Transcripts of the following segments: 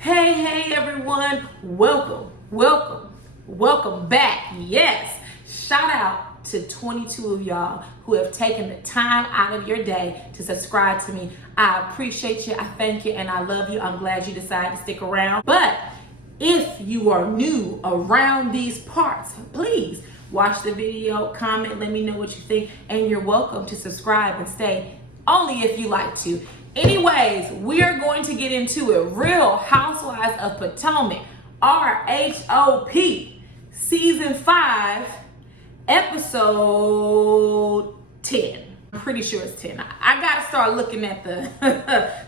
Hey everyone, welcome back. Yes, shout out to 22 of y'all who have taken the time out of your day to subscribe to me. I appreciate you, I thank you, and I love you. I'm glad you decided to stick around. But if you are new around these parts, please watch the video, comment, let me know what you think, and you're welcome to subscribe and stay only if you like to. Anyways, we are going to get into it. Real Housewives of Potomac, RHOP, season 5, episode 10. I'm pretty sure it's 10. I gotta start looking at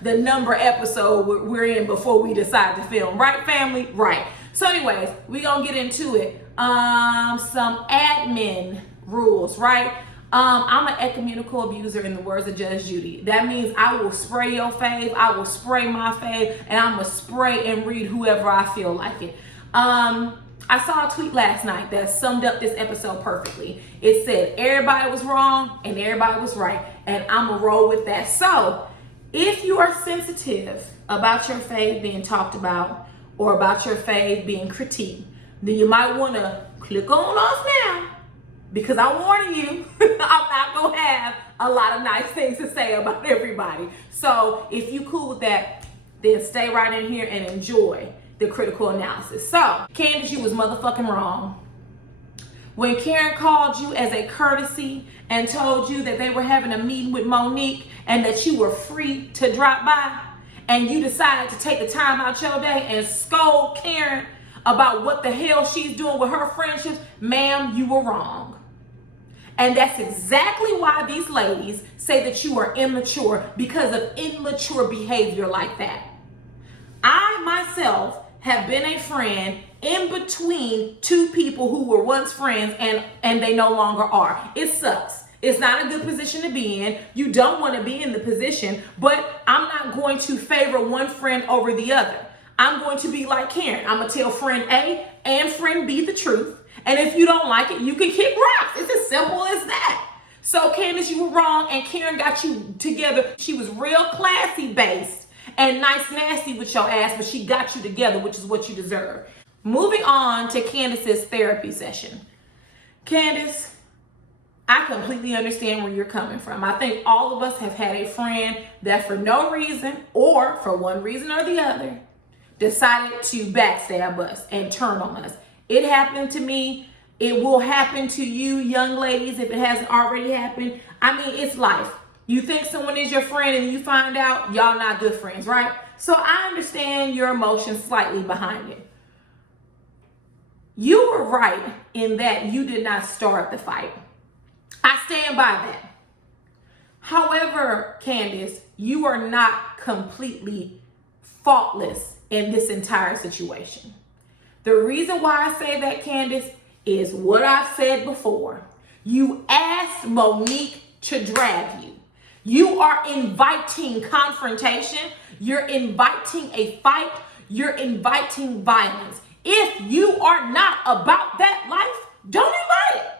the number episode we're in before we decide to film. Right, family? Right. So anyways, we gonna get into it. Some admin rules, right? I'm an ecumenical abuser in the words of Judge Judy. That means I will spray your fave, I will spray my fave, and I'm gonna spray and read whoever I feel like it. I saw a tweet last night that summed up this episode perfectly. It said everybody was wrong and everybody was right, and I'm gonna roll with that. So if you are sensitive about your fave being talked about or about your fave being critiqued, then you might wanna click on off now, because I'm warning you, I'm not gonna have a lot of nice things to say about everybody. So if you cool with that, then stay right in here and enjoy the critical analysis. So, Candice, you was motherfucking wrong. When Karen called you as a courtesy and told you that they were having a meeting with Monique and that you were free to drop by, and you decided to take the time out your day and scold Karen about what the hell she's doing with her friendships, ma'am, you were wrong. And that's exactly why these ladies say that you are immature, because of immature behavior like that. I myself have been a friend in between two people who were once friends and they no longer are. It sucks. It's not a good position to be in. You don't want to be in the position, but I'm not going to favor one friend over the other. I'm going to be like Karen. I'm going to tell friend A and friend B the truth. And if you don't like it, you can kick rocks. It's as simple as that. So Candice, you were wrong, and Karen got you together. She was real classy based and nice nasty with your ass, but she got you together, which is what you deserve. Moving on to Candice's therapy session. Candice, I completely understand where you're coming from. I think all of us have had a friend that for no reason, or for one reason or the other, decided to backstab us and turn on us. It happened to me. It will happen to you, young ladies, if it hasn't already happened. I mean, it's life. You think someone is your friend and you find out y'all not good friends, right? So I understand your emotions slightly behind it. You were right in that you did not start the fight. I stand by that. However, Candice, you are not completely faultless in this entire situation. The reason why I say that, Candice, is what I've said before. You asked Monique to drag you. You are inviting confrontation. You're inviting a fight. You're inviting violence. If you are not about that life, don't invite it,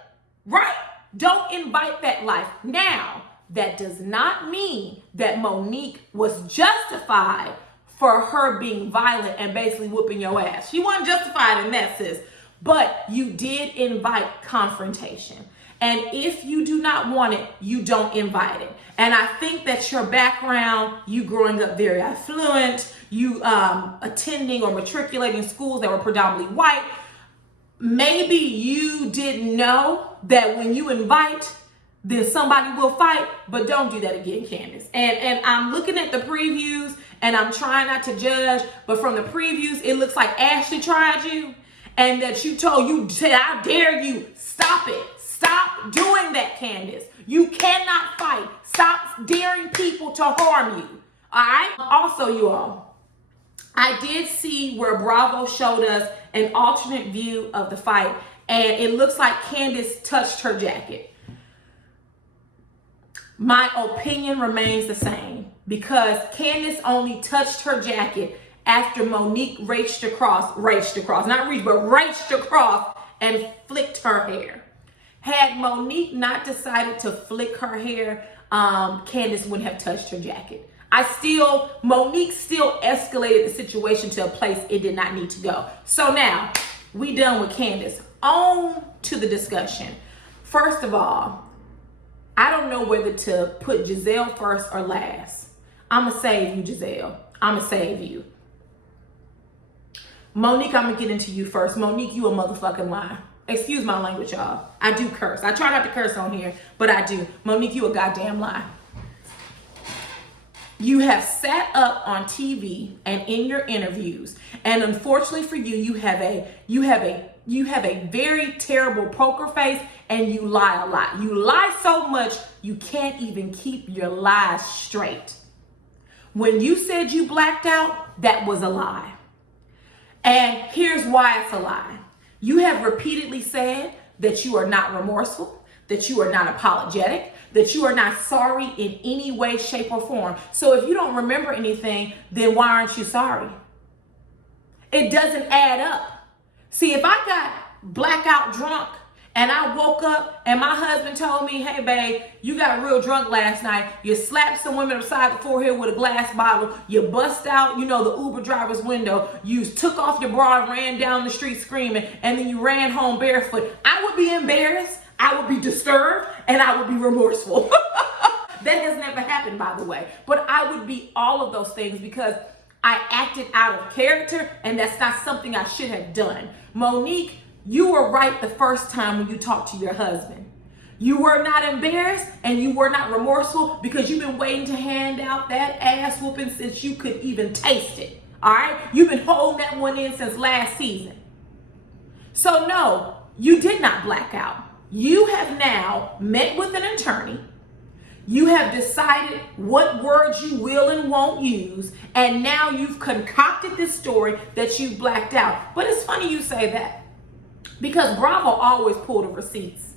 right? Don't invite that life. Now, that does not mean that Monique was justified for her being violent and basically whooping your ass. She wasn't justified in that, sis. But you did invite confrontation. And if you do not want it, you don't invite it. And I think that your background, you growing up very affluent, you attending or matriculating schools that were predominantly white, maybe you didn't know that when you invite, then somebody will fight, but don't do that again, Candice. And I'm looking at the previews, and I'm trying not to judge, but from the previews, it looks like Ashley tried you, and that you told you, said, I dare you, stop it. Stop doing that, Candice. You cannot fight. Stop daring people to harm you, all right? Also, you all, I did see where Bravo showed us an alternate view of the fight, and it looks like Candice touched her jacket. My opinion remains the same, because Candice only touched her jacket after Monique raced across and flicked her hair. Had Monique not decided to flick her hair, Candice wouldn't have touched her jacket. Monique still escalated the situation to a place it did not need to go. So now, we done with Candice. On to the discussion. First of all, I don't know whether to put Gizelle first or last. I'ma save you, Gizelle. I'ma save you. Monique, I'm gonna get into you first. Monique, you a motherfucking lie. Excuse my language, y'all. I do curse. I try not to curse on here, but I do. Monique, you a goddamn lie. You have sat up on TV and in your interviews, and unfortunately for you, you have a very terrible poker face, and you lie a lot. You lie so much you can't even keep your lies straight. When you said you blacked out, that was a lie. And here's why it's a lie. You have repeatedly said that you are not remorseful, that you are not apologetic, that you are not sorry in any way, shape, or form. So if you don't remember anything, then why aren't you sorry? It doesn't add up. See, if I got blackout drunk and I woke up and my husband told me, hey babe, you got real drunk last night. You slapped some women upside the forehead with a glass bottle. You bust out, the Uber driver's window. You took off your bra and ran down the street screaming, and then you ran home barefoot. I would be embarrassed. I would be disturbed, and I would be remorseful. That has never happened, by the way. But I would be all of those things because I acted out of character, and that's not something I should have done. Monique, you were right the first time when you talked to your husband. You were not embarrassed and you were not remorseful because you've been waiting to hand out that ass whooping since you could even taste it. All right? You've been holding that one in since last season. So no, you did not black out. You have now met with an attorney. You have decided what words you will and won't use. And now you've concocted this story that you blacked out. But it's funny you say that, because Bravo always pulled the receipts.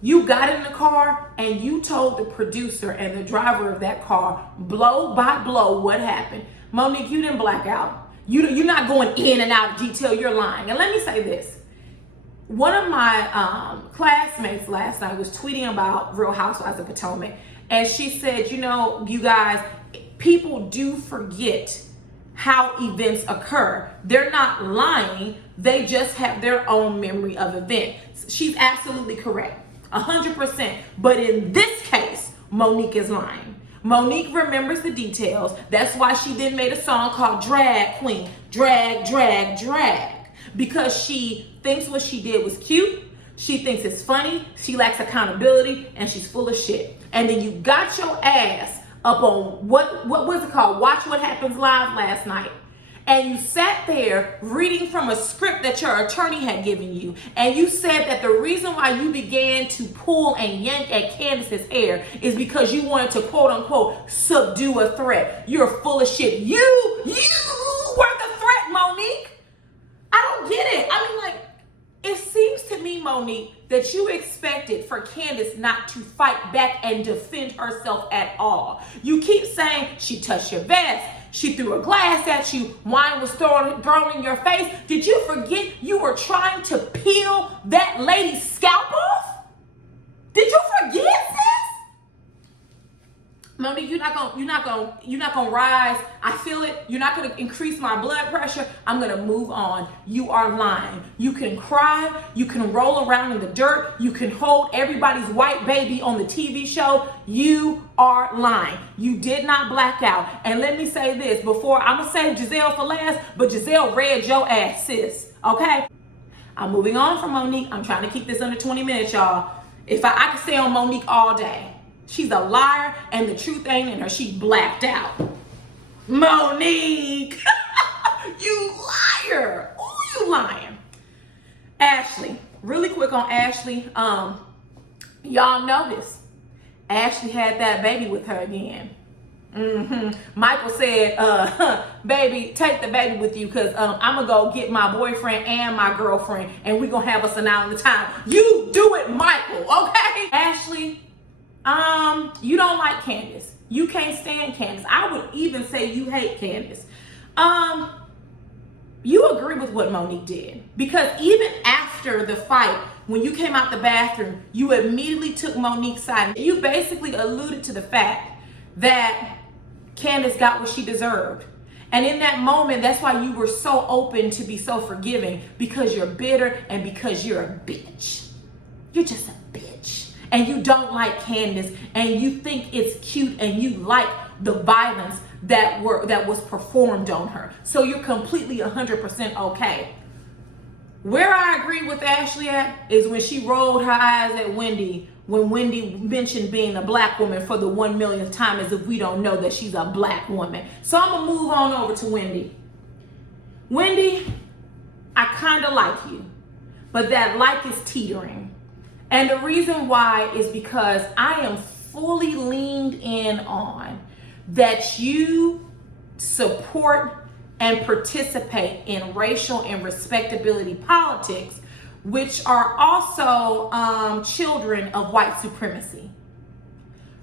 You got in the car and you told the producer and the driver of that car, blow by blow, what happened. Monique, you didn't black out. You're not going in and out of detail. You're lying. And let me say this. One of my classmates last night was tweeting about Real Housewives of Potomac. And she said, you guys, people do forget how events occur. They're not lying. They just have their own memory of events. She's absolutely correct. 100%. But in this case, Monique is lying. Monique remembers the details. That's why she then made a song called Drag Queen. Drag, drag, drag. Because she thinks what she did was cute. She thinks it's funny. She lacks accountability, and she's full of shit. And then you got your ass up on what was it called? Watch What Happens Live last night. And you sat there reading from a script that your attorney had given you. And you said that the reason why you began to pull and yank at Candice's hair is because you wanted to, quote unquote, subdue a threat. You're full of shit. You were the threat, Monique. I don't get it. It seems to me, Monique, that you expected for Candice not to fight back and defend herself at all. You keep saying she touched your vest, she threw a glass at you, wine was thrown in your face. Did you forget you were trying to peel that lady's scalp off? Did you forget, sis? Monique, you're not gonna rise. I feel it. You're not gonna increase my blood pressure. I'm gonna move on. You are lying. You can cry. You can roll around in the dirt. You can hold everybody's white baby on the TV show. You are lying. You did not black out. And let me say this before I'm gonna save Gizelle for last, but Gizelle read your ass, sis. Okay? I'm moving on from Monique. I'm trying to keep this under 20 minutes, y'all. If I could stay on Monique all day. She's a liar, and the truth ain't in her. She blacked out. Monique, you liar. Ooh, you lying. Ashley, really quick on Ashley. Y'all notice Ashley had that baby with her again. Michael said, baby, take the baby with you because I'm going to go get my boyfriend and my girlfriend, and we're going to have us an island time. You do it, Michael, okay? Ashley, you don't like Candice. You can't stand Candice. I would even say you hate Candice. You agree with what Monique did. Because even after the fight, when you came out the bathroom, you immediately took Monique's side. You basically alluded to the fact that Candice got what she deserved. And in that moment, that's why you were so open to be so forgiving, because you're bitter and because you're a bitch. You're just a bitch. And you don't like Candice, and you think it's cute, and you like the violence that was performed on her. So you're completely 100% okay. Where I agree with Ashley at is when she rolled her eyes at Wendy when Wendy mentioned being a black woman for the 1 millionth time, as if we don't know that she's a black woman. So I'm gonna move on over to Wendy. Wendy, I kind of like you, but that like is teetering. And the reason why is because I am fully leaned in on that you support and participate in racial and respectability politics, which are also children of white supremacy.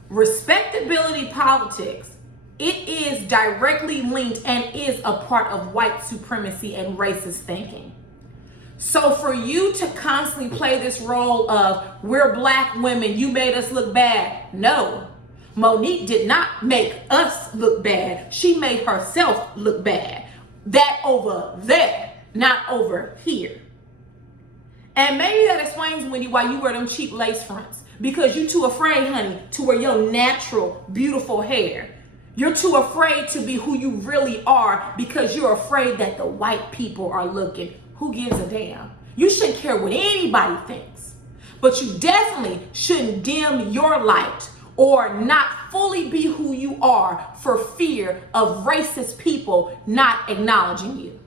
Respectability politics, it is directly linked and is a part of white supremacy and racist thinking. So for you to constantly play this role of, we're black women, you made us look bad. No, Monique did not make us look bad. She made herself look bad. That over there, not over here. And maybe that explains, Wendy, why you wear them cheap lace fronts. Because you're too afraid, honey, to wear your natural, beautiful hair. You're too afraid to be who you really are because you're afraid that the white people are looking. Who gives a damn? You shouldn't care what anybody thinks. But you definitely shouldn't dim your light or not fully be who you are for fear of racist people not acknowledging you.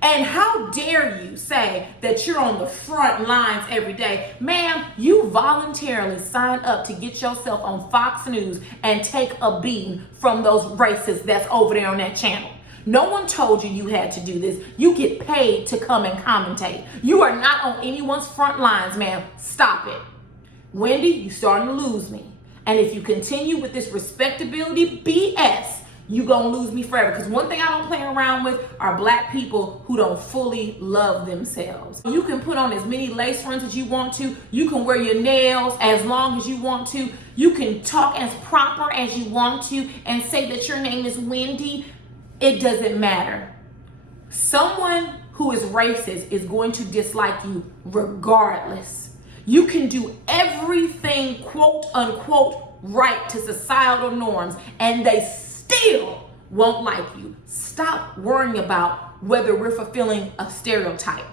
And how dare you say that you're on the front lines every day? Ma'am, you voluntarily signed up to get yourself on Fox News and take a beating from those racists that's over there on that channel. No one told you you had to do this. You get paid to come and commentate. You are not on anyone's front lines, ma'am. Stop it. Wendy, you're starting to lose me. And if you continue with this respectability BS, you're going to lose me forever. Because one thing I don't play around with are black people who don't fully love themselves. You can put on as many lace fronts as you want to. You can wear your nails as long as you want to. You can talk as proper as you want to and say that your name is Wendy. It doesn't matter. Someone who is racist is going to dislike you regardless. You can do everything, quote unquote, right to societal norms, and they still won't like you. Stop worrying about whether we're fulfilling a stereotype.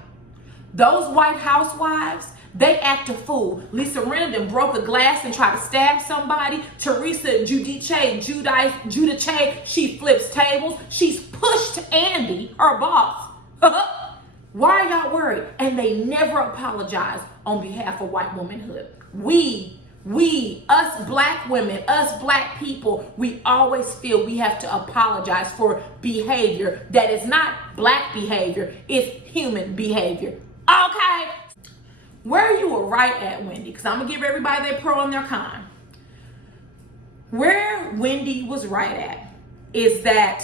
Those white housewives, they act a fool. Lisa Rinna broke a glass and tried to stab somebody. Teresa Giudice, she flips tables. She's pushed Andy, her boss. Why are y'all worried? And they never apologize on behalf of white womanhood. We, us black women, us black people, we always feel we have to apologize for behavior that is not black behavior, it's human behavior. Okay? Where you were right at, Wendy, because I'm going to give everybody their pro and their con. Where Wendy was right at is that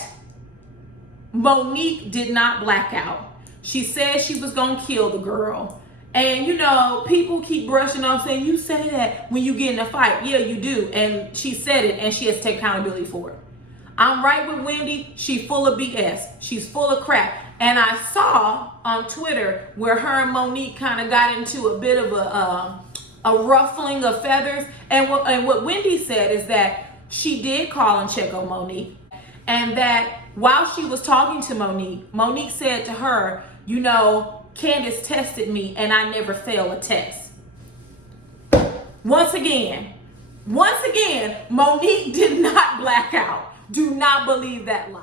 Monique did not black out. She said she was going to kill the girl. And, you know, people keep brushing off saying, you say that when you get in a fight. Yeah, you do. And she said it, and she has to take accountability for it. I'm right with Wendy. She's full of BS. She's full of crap. And I saw on Twitter where her and Monique kind of got into a bit of a ruffling of feathers. And what Wendy said is that she did call and check on Monique. And that while she was talking to Monique, Monique said to her, you know, Candice tested me and I never failed a test. Once again, Monique did not black out. Do not believe that lie.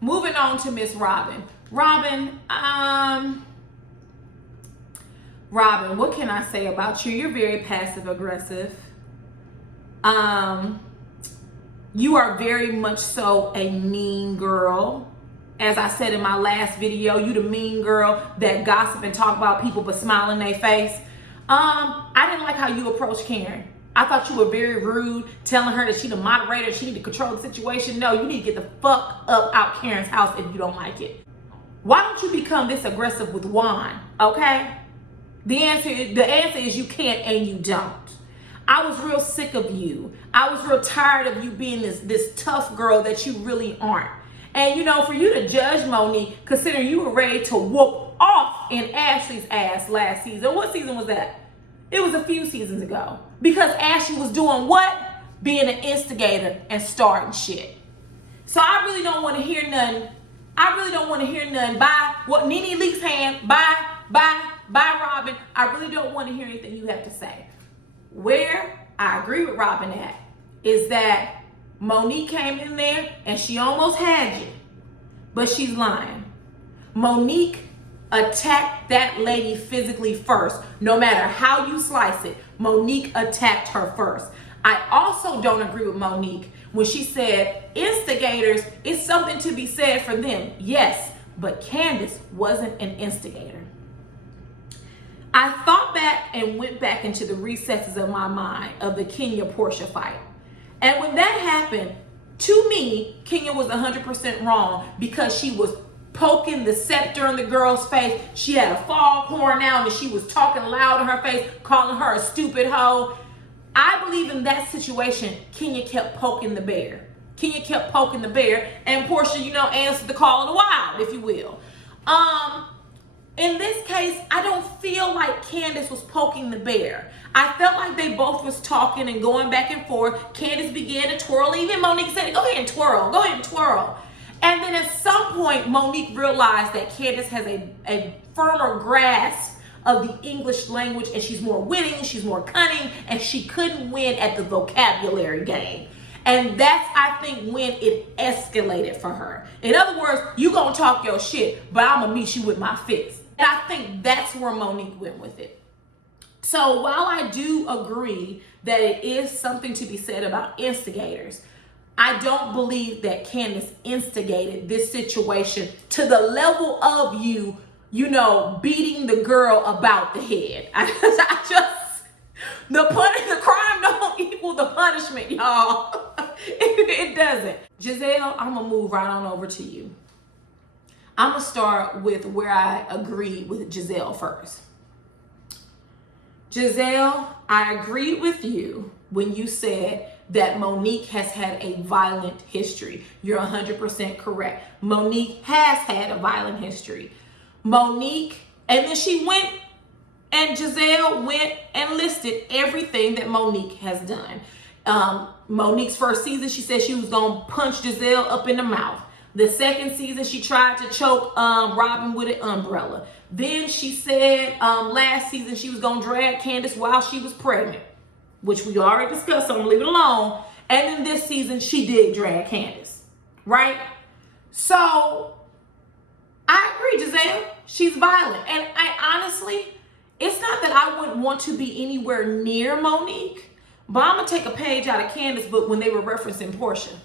Moving on to Miss Robyn. Robyn, what can I say about you? You're very passive aggressive. You are very much so a mean girl. As I said in my last video, you the mean girl that gossip and talk about people but smile in their face. I didn't like how you approached Karen. I thought you were very rude, telling her that she the moderator, she need to control the situation. No, you need to get the fuck up out Karen's house if you don't like it. Why don't you become this aggressive with Juan, okay? The answer is you can't and you don't. I was real sick of you. I was real tired of you being this tough girl that you really aren't. And for you to judge Monique, considering you were ready to whoop off in Ashley's ass last season. What season was that? It was a few seasons ago. Because Ashley was doing what? Being an instigator and starting shit. So I really don't want to hear nothing. Bye. What Nene Leakes hand. Bye, Robyn. I really don't want to hear anything you have to say. Where I agree with Robyn at is that Monique came in there and she almost had you, but she's lying. Monique attacked that lady physically first. No matter how you slice it, Monique attacked her first. I also don't agree with Monique when she said instigators is something to be said for them. Yes, but Candice wasn't an instigator. I thought back and went back into the recesses of my mind of the Kenya-Portia fight. And when that happened, to me, Kenya was 100% wrong because she was poking the scepter in the girl's face. She had a foghorn out and she was talking loud in her face, calling her a stupid hoe. I believe in that situation, Kenya kept poking the bear. And Portia, answered the call of the wild, if you will. In this case, I don't feel like Candice was poking the bear. I felt like they both was talking and going back and forth. Candice began to twirl. Even Monique said, go ahead and twirl. And then at some point, Monique realized that Candice has a firmer grasp of the English language, and she's more witty, she's more cunning, and she couldn't win at the vocabulary game. And that's, I think, when it escalated for her. In other words, you gonna talk your shit, but I'm gonna meet you with my fist. And I think that's where Monique went with it. So while I do agree that it is something to be said about instigators, I don't believe that Candice instigated this situation to the level of you beating the girl about the head. The crime don't equal the punishment, y'all. It doesn't. Gizelle, I'm gonna move right on over to you. I'm gonna start with where I agree with Gizelle first. Gizelle, I agreed with you when you said that Monique has had a violent history. You're 100% correct. Monique has had a violent history. Monique, and then she went and Gizelle went and listed everything that Monique has done. Monique's first season, she said she was gonna punch Gizelle up in the mouth. The second season, she tried to choke Robyn with an umbrella. Then she said last season she was gonna drag Candice while she was pregnant, which we already discussed, so I'm gonna leave it alone. And then this season, she did drag Candice, right? So I agree, Gizelle. She's violent. And I honestly, it's not that I wouldn't want to be anywhere near Monique, but I'm going to take a page out of Candice's book when they were referencing Portia.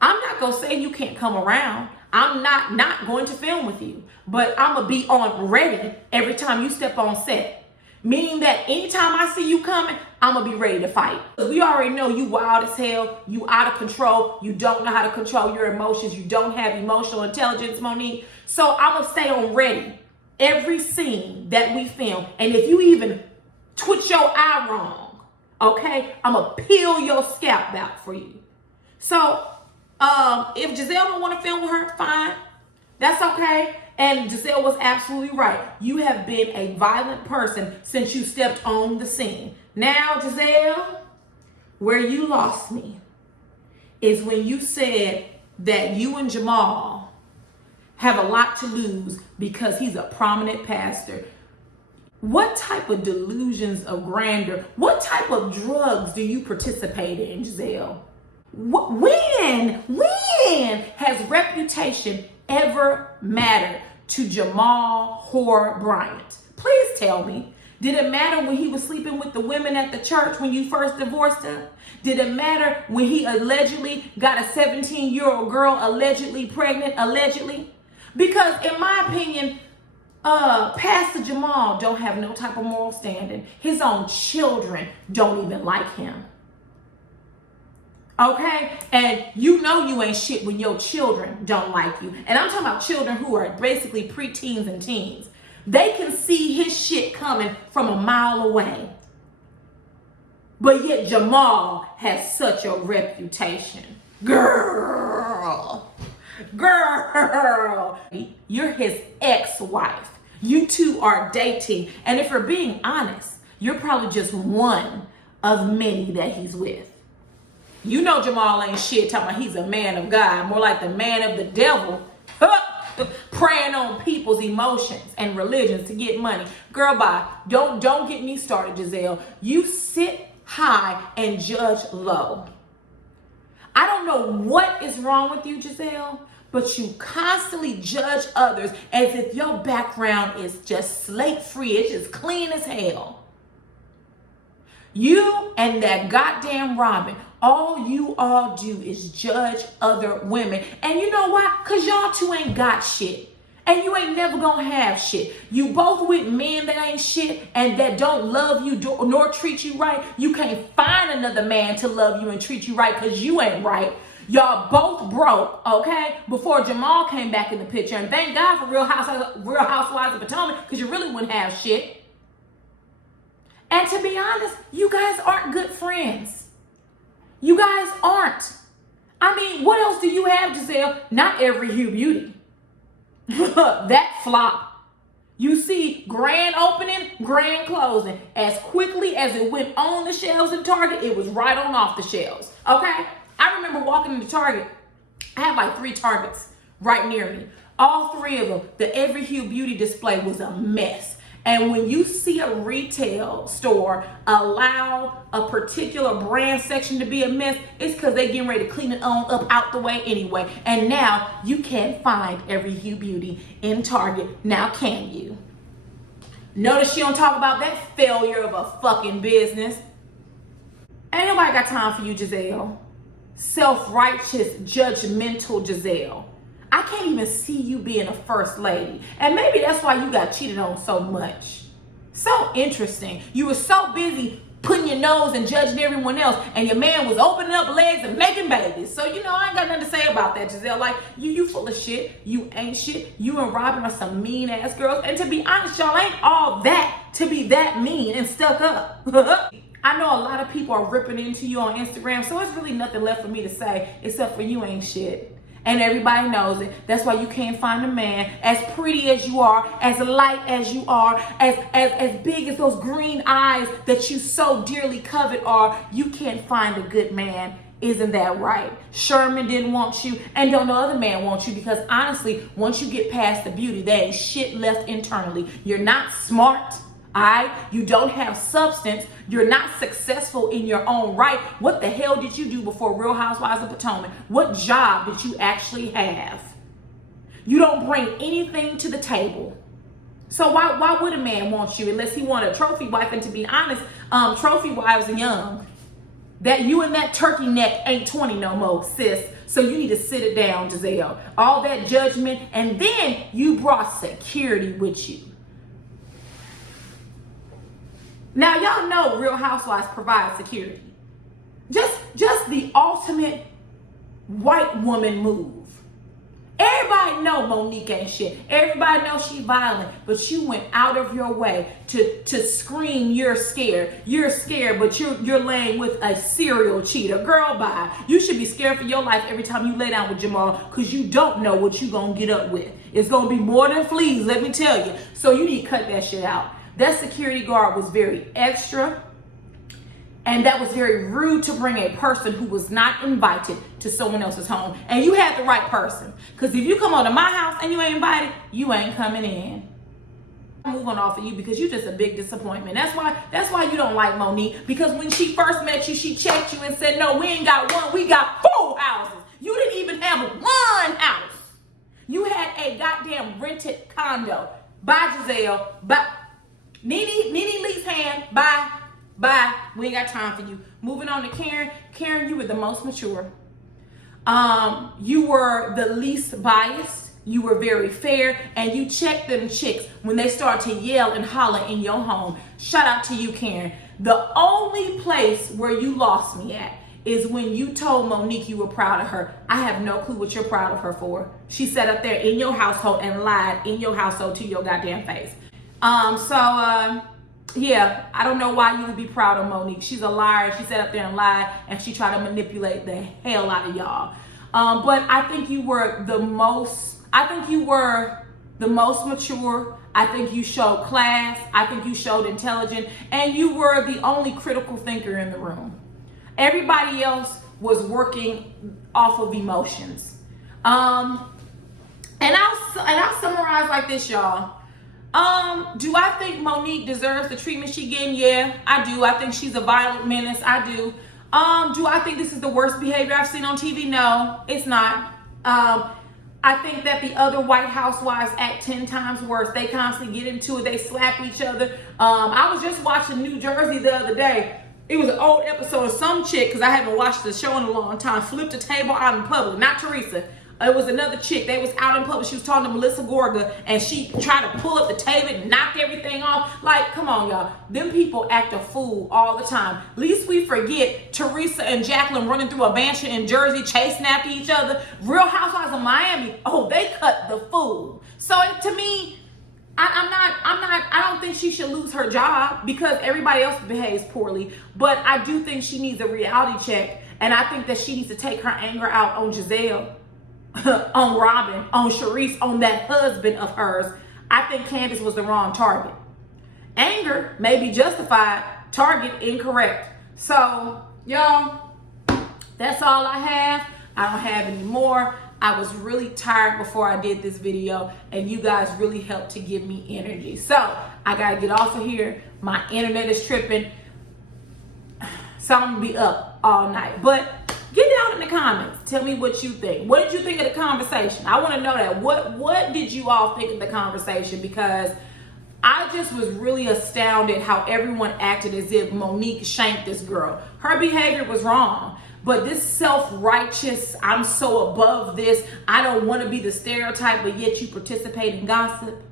I'm not going to say you can't come around. I'm not going to film with you, but I'm going to be on ready every time you step on set. Meaning that anytime I see you coming, I'm going to be ready to fight. We already know you wild as hell. You out of control. You don't know how to control your emotions. You don't have emotional intelligence, Monique. So I'm going to stay on ready every scene that we film. And if you even twitch your eye wrong, okay, I'm going to peel your scalp out for you. So if Gizelle don't want to film with her, fine. That's okay. And Gizelle was absolutely right. You have been a violent person since you stepped on the scene. Now, Gizelle, where you lost me is when you said that you and Jamal have a lot to lose because he's a prominent pastor. What type of delusions of grandeur, what type of drugs do you participate in, Gizelle? When has reputation ever mattered to Jamal Whore Bryant? Please tell me. Did it matter when he was sleeping with the women at the church when you first divorced him? Did it matter when he allegedly got a 17-year-old girl allegedly pregnant, allegedly? Because in my opinion, Pastor Jamal don't have no type of moral standing. His own children don't even like him. Okay? And you know you ain't shit when your children don't like you. And I'm talking about children who are basically preteens and teens. They can see his shit coming from a mile away. But yet Jamal has such a reputation. Girl, you're his ex-wife. You two are dating. And if you're being honest, you're probably just one of many that he's with. You know Jamal ain't shit talking about he's a man of God, more like the man of the devil, preying on people's emotions and religions to get money. Girl, bye. Don't get me started, Gizelle. You sit high and judge low. I don't know what is wrong with you, Gizelle, but you constantly judge others as if your background is just slate free. It's just clean as hell. You and that goddamn Robyn, all you all do is judge other women. And you know why? Because y'all two ain't got shit. And you ain't never gonna have shit. You both with men that ain't shit and that don't love you nor treat you right. You can't find another man to love you and treat you right because you ain't right. Y'all both broke, okay? Before Jamal came back in the picture. And thank God for Real Housewives of Potomac, because you really wouldn't have shit. And to be honest, you guys aren't good friends. You guys aren't. I mean, what else do you have, Gizelle? Not every Hue Beauty. That flop. You see, grand opening, grand closing. As quickly as it went on the shelves in Target, it was right on off the shelves. Okay? I remember walking into Target. I had like 3 Targets right near me. All 3 of them, the Every Hue Beauty display was a mess. And when you see a retail store allow a particular brand section to be a mess, it's because they're getting ready to clean it on up out the way anyway. And now you can't find Every Hue Beauty in Target. Now can you? Notice she don't talk about that failure of a fucking business. Ain't nobody got time for you, Gizelle. Self-righteous, judgmental Gizelle. I can't even see you being a first lady. And maybe that's why you got cheated on so much. So interesting. You were so busy putting your nose and judging everyone else, and your man was opening up legs and making babies. So, you know, I ain't got nothing to say about that, Gizelle. Like, you full of shit. You ain't shit. You and Robyn are some mean-ass girls. And to be honest, y'all ain't all that to be that mean and stuck up. I know a lot of people are ripping into you on Instagram, so it's really nothing left for me to say except for you ain't shit. And everybody knows it. That's why you can't find a man as pretty as you are, as light as you are, as big as those green eyes that you so dearly covet are. You can't find a good man. Isn't that right? Sherman didn't want you, and don't no other man want you, because honestly, once you get past the beauty, there ain't shit left internally. You're not smart. You don't have substance. You're not successful in your own right. What the hell did you do before Real Housewives of Potomac? What job did you actually have? You don't bring anything to the table. So why would a man want you unless he wanted a trophy wife? And to be honest, trophy wives are young. That you and that turkey neck ain't 20 no more, sis. So you need to sit it down, Gizelle. All that judgment, and then you brought security with you. Now, y'all know Real Housewives provide security. Just the ultimate white woman move. Everybody know Monique ain't shit. Everybody know she violent, but you went out of your way to scream you're scared. You're scared, but you're laying with a serial cheater. Girl, bye. You should be scared for your life every time you lay down with Jamal, because you don't know what you gonna get up with. It's gonna be more than fleas, let me tell you. So you need to cut that shit out. That security guard was very extra, and that was very rude to bring a person who was not invited to someone else's home. And you had the right person, because if you come over to my house and you ain't invited, you ain't coming in. I'm moving off of you because you're just a big disappointment. That's why you don't like Monique, because when she first met you, she checked you and said, no, we ain't got one, we got 4 houses. You didn't even have 1 house. You had a goddamn rented condo. Bye, Gizelle. Bye. Nene Lee's hand. Bye. We ain't got time for you. Moving on to Karen. Karen, you were the most mature. You were the least biased. You were very fair, and you checked them chicks when they start to yell and holler in your home. Shout out to you, Karen. The only place where you lost me at is when you told Monique you were proud of her. I have no clue what you're proud of her for. She sat up there in your household and lied in your household to your goddamn face. So yeah, I don't know why you would be proud of Monique. She's a liar. She sat up there and lied, and she tried to manipulate the hell out of y'all. But I think you were the most. I think you were the most mature. I think you showed class. I think you showed intelligence, and you were the only critical thinker in the room. Everybody else was working off of emotions. And I'll summarize like this, y'all. Do I think Monique deserves the treatment she getting? Yeah, I do. I think she's a violent menace. I do. Do I think this is the worst behavior I've seen on TV? No, it's not. I think that the other White Housewives act 10 times worse. They constantly get into it. They slap each other. I was just watching New Jersey the other day. It was an old episode of some chick, because I haven't watched the show in a long time, flipped a table out in public. Not Teresa. It was another chick. They was out in public. She was talking to Melissa Gorga, and she tried to pull up the table and knock everything off. Like, come on, y'all. Them people act a fool all the time. Least we forget Teresa and Jacqueline running through a mansion in Jersey, chasing after each other. Real Housewives of Miami, oh, they cut the fool. So to me, I don't think she should lose her job because everybody else behaves poorly. But I do think she needs a reality check, and I think that she needs to take her anger out on Gizelle, on Robyn, on Sharice, on that husband of hers. I think Candice was the wrong target. Anger may be justified, target incorrect. So, y'all, that's all I have. I don't have any more. I was really tired before I did this video, and you guys really helped to give me energy. So, I gotta get off of here. My internet is tripping. So I'm gonna be up all night. But get down in the comments. Tell me what you think. What did you think of the conversation? I want to know that. What did you all think of the conversation? Because I just was really astounded how everyone acted as if Monique shanked this girl. Her behavior was wrong. But this self-righteous, I'm so above this, I don't want to be the stereotype, but yet you participate in gossip.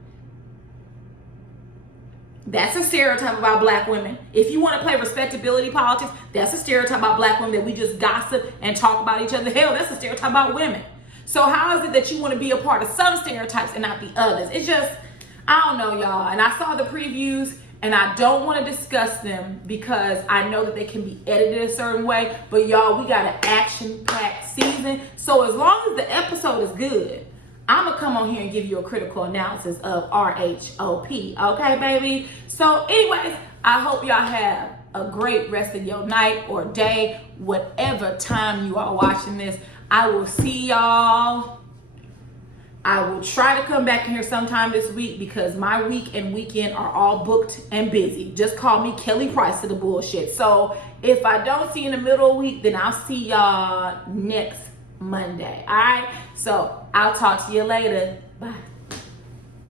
That's a stereotype about black women. If you want to play respectability politics, that's a stereotype about black women, that we just gossip and talk about each other. Hell, that's a stereotype about women. So how is it that you want to be a part of some stereotypes and not the others? It's just, I don't know, y'all. And I saw the previews, and I don't want to discuss them because I know that they can be edited a certain way. But y'all, we got an action-packed season. So as long as the episode is good, I'm going to come on here and give you a critical analysis of RHOP. Okay, baby? So anyways, I hope y'all have a great rest of your night or day, whatever time you are watching this. I will see y'all. I will try to come back in here sometime this week because my week and weekend are all booked and busy. Just call me Kelly Price to the bullshit. So if I don't see you in the middle of the week, then I'll see y'all next Monday. All right? So I'll talk to you later. Bye.